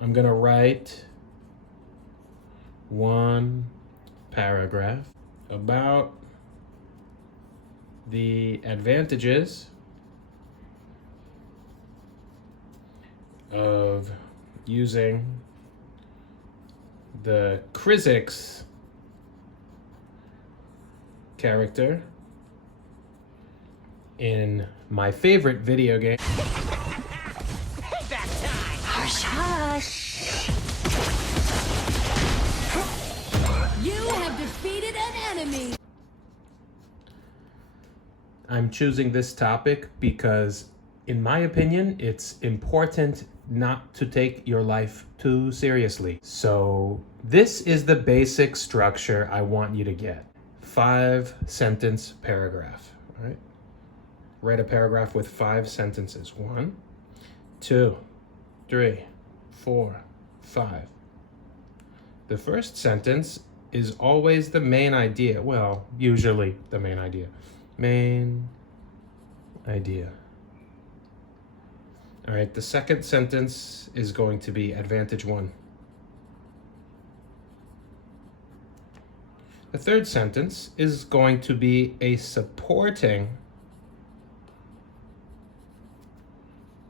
I'm gonna write one paragraph about the advantages of using the Krizix character in my favorite video game. Hush, hush. You have defeated an enemy. I'm choosing this topic because, in my opinion, it's important not to take your life too seriously. So this is the basic structure I want you to get. 5-sentence paragraph, all right? Write a paragraph with 5 sentences. 1, 2, 3, 4, 5. The first sentence is always the main idea. Well, usually the main idea. Main idea. All right, the second sentence is going to be advantage 1. The third sentence is going to be a supporting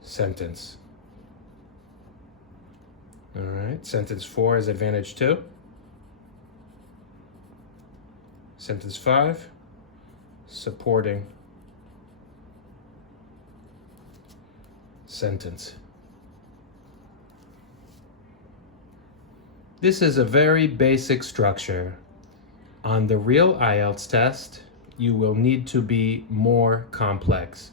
sentence. All right, sentence 4 is advantage 2. Sentence 5, supporting sentence. This is a very basic structure. On the real IELTS test, you will need to be more complex,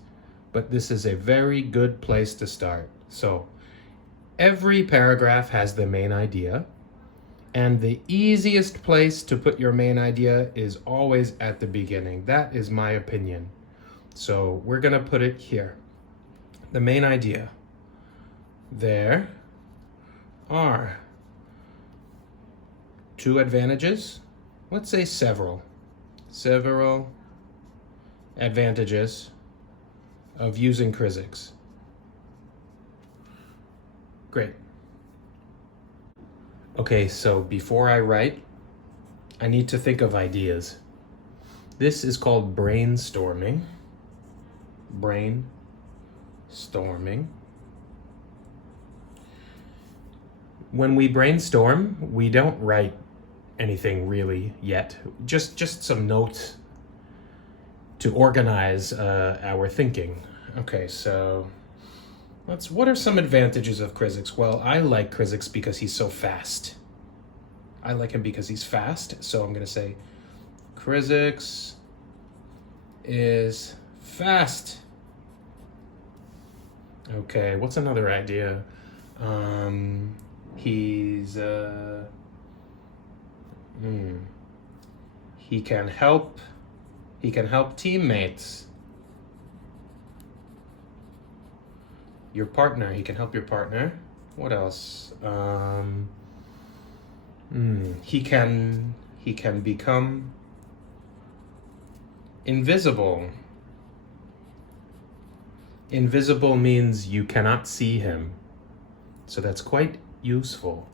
but this is a very good place to start. So, every paragraph has the main idea, and the easiest place to put your main idea is always at the beginning. That is my opinion. So, we're gonna put it here. The main idea. There are 2 advantages. Let's say several advantages of using Krizix. Great. Okay, so before I write, I need to think of ideas. This is called brainstorming. Brainstorming. When we brainstorm, we don't write anything really yet. Just some notes to organize our thinking. Okay, so what are some advantages of Krizix? Well, I like Krizix because he's so fast. I like him because he's fast, so I'm gonna say Krizix is fast. Okay, what's another idea? He's he can help teammates. Your partner, he can help your partner. What else? He can become invisible. Invisible means you cannot see him. So that's quite useful.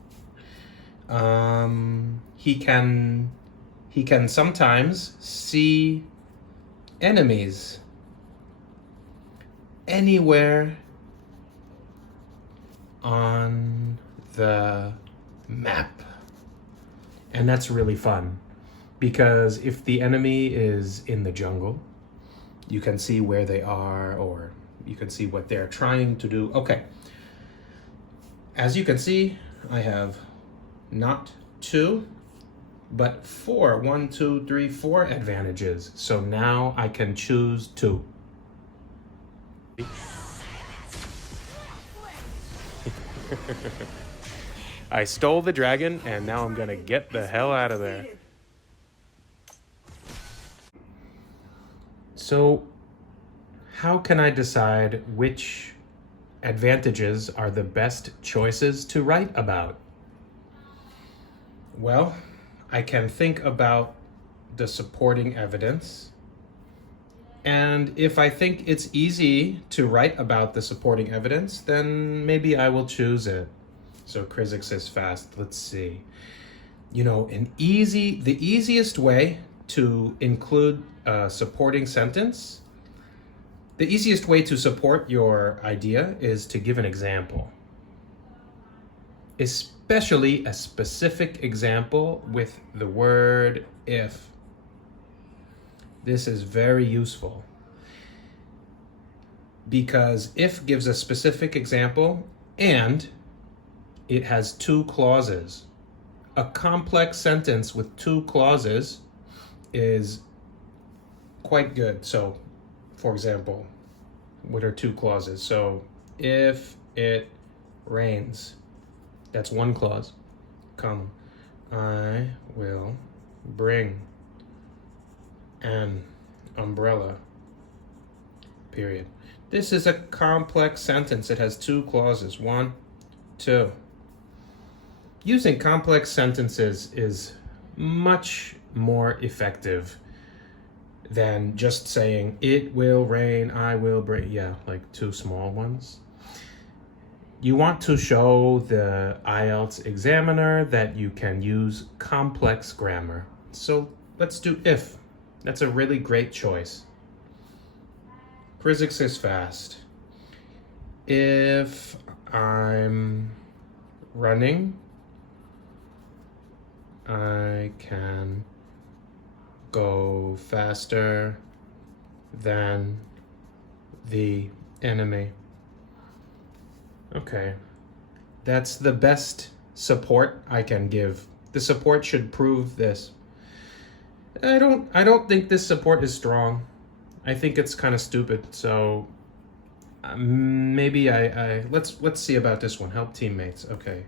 He can sometimes see enemies anywhere on the map. And that's really fun because if the enemy is in the jungle, you can see where they are, or you can see what they're trying to do. Okay. As you can see, I have not 2, but 4. 1, 2, 3, 4 advantages. So now I can choose 2. I stole the dragon, and now I'm gonna get the hell out of there. So, how can I decide which advantages are the best choices to write about? Well, I can think about the supporting evidence. And if I think it's easy to write about the supporting evidence, then maybe I will choose it. So Krizix is fast. Let's see. You know, the easiest way to include a supporting sentence, the easiest way to support your idea is to give an example. Especially a specific example with the word if. This is very useful because if gives a specific example and it has two clauses. A complex sentence with two clauses is quite good. So, for example, what are two clauses? So, if it rains, that's one clause, comma, I will bring an umbrella, period. This is a complex sentence. It has two clauses, 1, 2. Using complex sentences is much more effective than just saying, it will rain, I will bring, yeah, like two small ones. You want to show the IELTS examiner that you can use complex grammar. So let's do if. That's a really great choice. Krizix is fast. If I'm running, I can go faster than the enemy. Okay, that's the best support I can give. The support should prove this. I don't think this support is strong. I think it's kind of stupid. So maybe let's see about this one. Help teammates. Okay.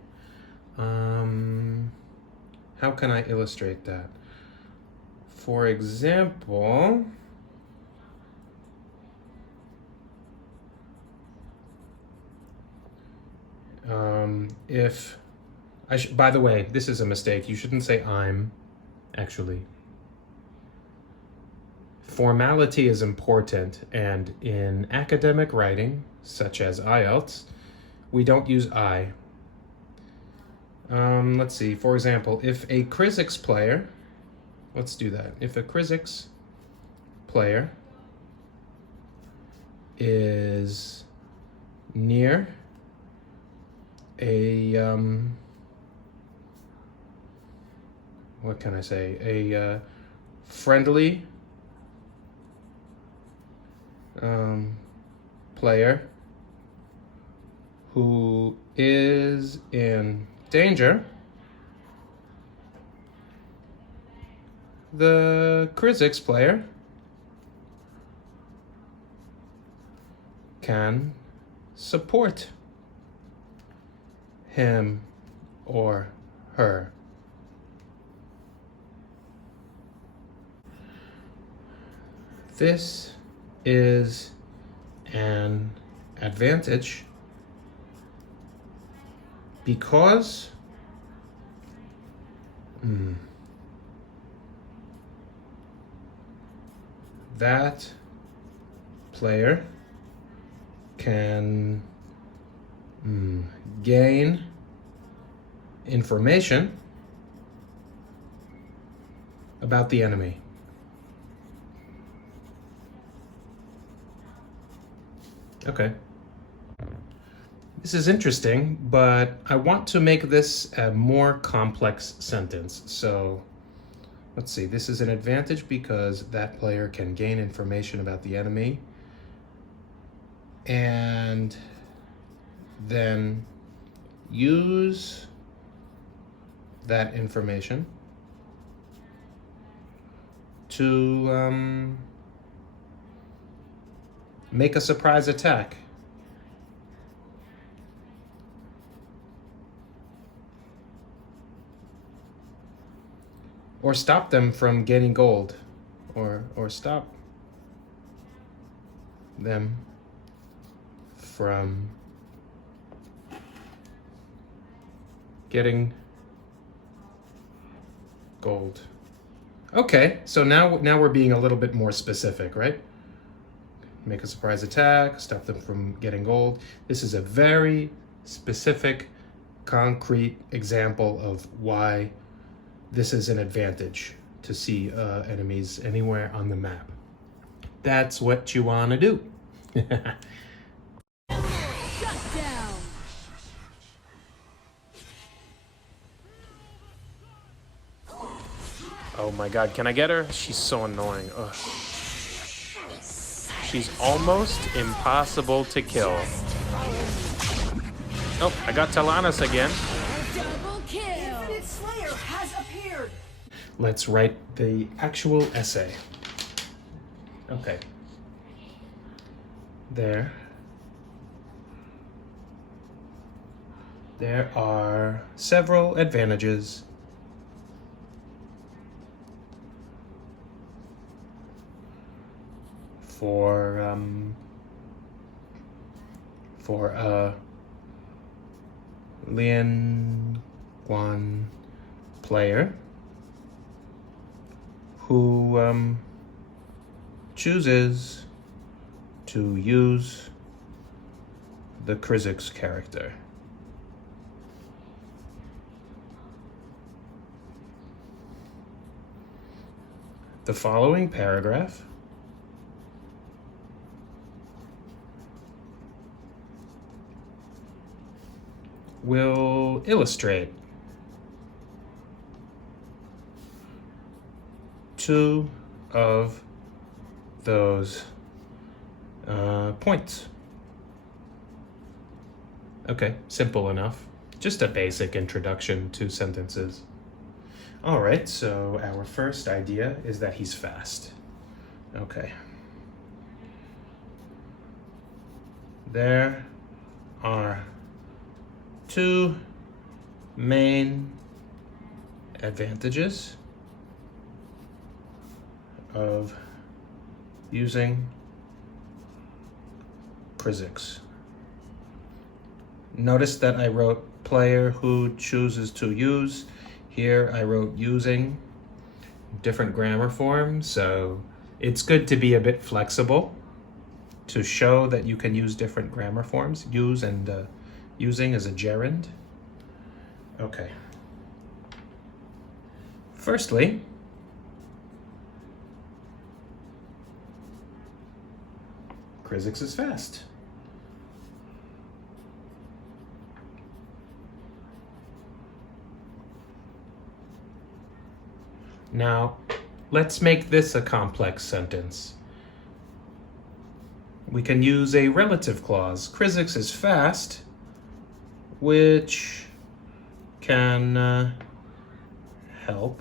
How can I illustrate that? For example, if by the way, this is a mistake. You shouldn't say I'm, actually. Formality is important, and in academic writing, such as IELTS, we don't use I. Let's see. For example, if a Krizix player, let's do that. If a Krizix player is near a what can I say? A friendly player who is in danger, the Krizix player can support him or her. This is an advantage because that player can gain information about the enemy. Okay. This is interesting, but I want to make this a more complex sentence. So let's see. This is an advantage because that player can gain information about the enemy and then use that information to make a surprise attack. Or stop them from getting gold. Or stop them from getting gold. Okay, so now we're being a little bit more specific, right? Make a surprise attack, stop them from getting gold. This is a very specific concrete example of why this is an advantage to see enemies anywhere on the map. That's what you want to do. Shut down. Oh my god, can I get her? She's so annoying. Ugh. She's almost impossible to kill. Oh, I got Talanis again. Double kill. Infinite Slayer has appeared. Let's write the actual essay. Okay. There are several advantages for a Lian Guan player who chooses to use the Krizix character. The following paragraph will illustrate two of those points. Okay, simple enough. Just a basic introduction to sentences. All right, so our first idea is that he's fast. Okay. There are two main advantages of using Krizix. Notice that I wrote player who chooses to use. Here I wrote using, different grammar forms, so it's good to be a bit flexible to show that you can use different grammar forms. Use and using is a gerund. Okay. Firstly, Krizix is fast. Now, let's make this a complex sentence. We can use a relative clause. Krizix is fast, which can help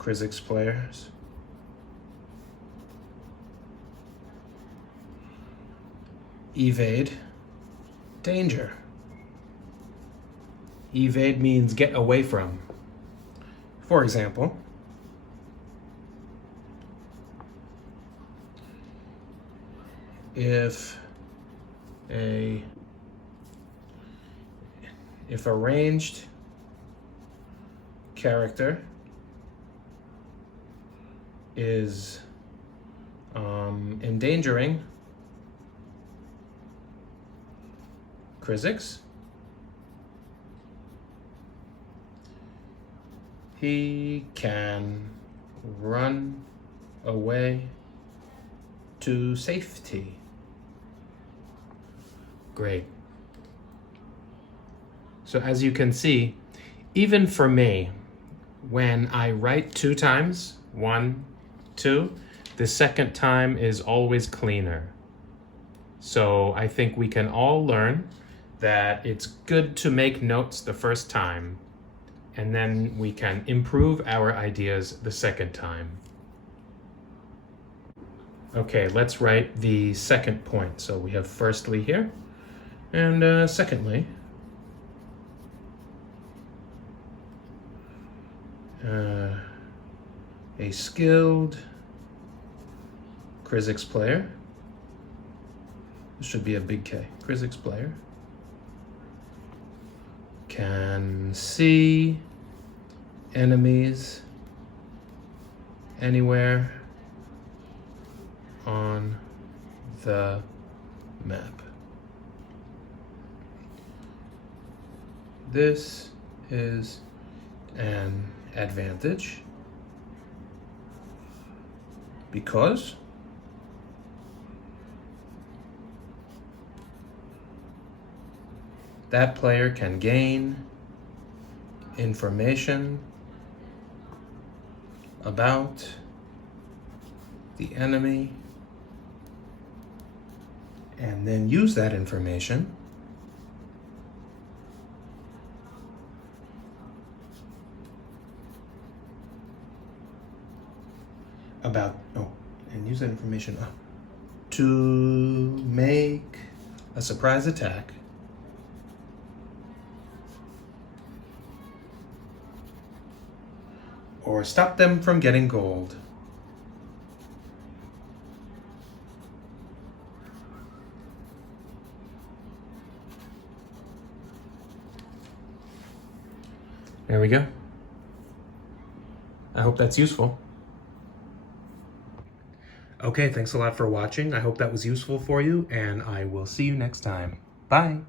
Krizix players evade danger. Evade means get away from. For example, if a ranged character is endangering Krizix, he can run away to safety. Great. So as you can see, even for me, when I write 2 times, 1, 2, the second time is always cleaner. So I think we can all learn that it's good to make notes the first time, and then we can improve our ideas the second time. Okay, let's write the second point. So we have firstly here, and secondly. A skilled Krizix player. This should be a big K. Krizix player can see enemies anywhere on the map. This is an advantage because that player can gain information about the enemy and then use that information to make a surprise attack or stop them from getting gold. There we go. I hope that's useful. Okay, thanks a lot for watching. I hope that was useful for you, and I will see you next time. Bye.